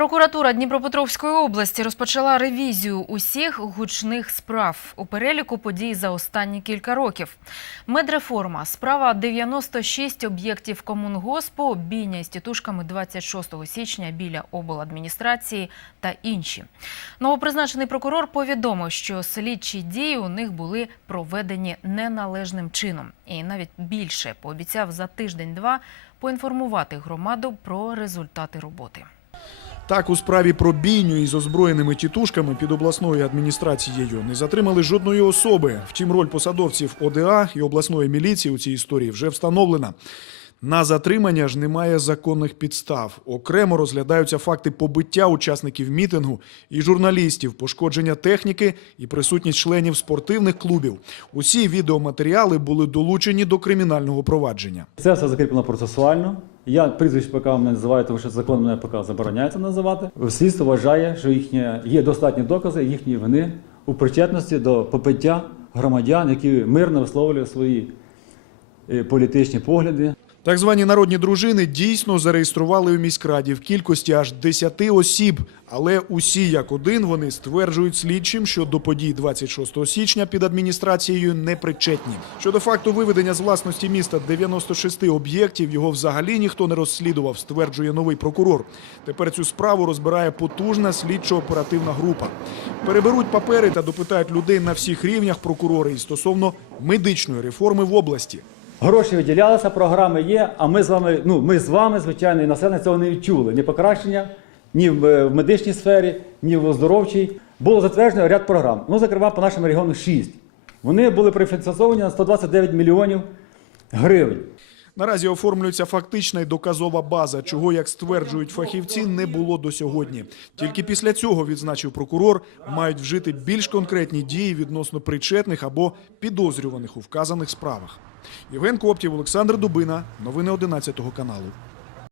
Прокуратура Дніпропетровської області розпочала ревізію усіх гучних справ у переліку подій за останні кілька років. Медреформа, справа 96 об'єктів комунгоспу, бійня із тітушками 26 січня біля обладміністрації та інші. Новопризначений прокурор повідомив, що слідчі дії у них були проведені неналежним чином. І навіть більше пообіцяв за тиждень-два поінформувати громаду про результати роботи. Так, у справі про бійню із озброєними тітушками під обласною адміністрацією не затримали жодної особи. Втім, роль посадовців ОДА і обласної міліції у цій історії вже встановлена. На затримання ж немає законних підстав. Окремо розглядаються факти побиття учасників мітингу і журналістів, пошкодження техніки і присутність членів спортивних клубів. Усі відеоматеріали були долучені до кримінального провадження. Це все закріплено процесуально. Я прізвище ПК не називаю, тому що закон мене ПК забороняється називати. Слідство вважає, що їхні є достатні докази їхньої вини у причетності до попиття громадян, які мирно висловлюють свої е, політичні погляди. Так звані народні дружини дійсно зареєстрували у міськраді в кількості аж 10 осіб, але усі як один вони стверджують слідчим, що до подій 26 січня під адміністрацією не причетні. Щодо факту виведення з власності міста 96 об'єктів, його взагалі ніхто не розслідував, стверджує новий прокурор. Тепер цю справу розбирає потужна слідчо-оперативна група. Переберуть папери та допитають людей на всіх рівнях прокурори і стосовно медичної реформи в області. Гроші виділялися, програми є, а ми з вами, ну ми з вами, звичайно, і населення цього не відчули. Ні покращення, ні в е, медичній сфері, ні в оздоровчій. Було затверджено ряд програм. Ну, зокрема, по нашому регіону 6. Вони були профінансовані на 129 мільйонів гривень. Наразі оформлюється фактична і доказова база, чого, як стверджують фахівці, не було до сьогодні. Тільки після цього, відзначив прокурор, мають вжити більш конкретні дії відносно причетних або підозрюваних у вказаних справах. Євген Коптів, Олександр Дубина. Новини 11 каналу.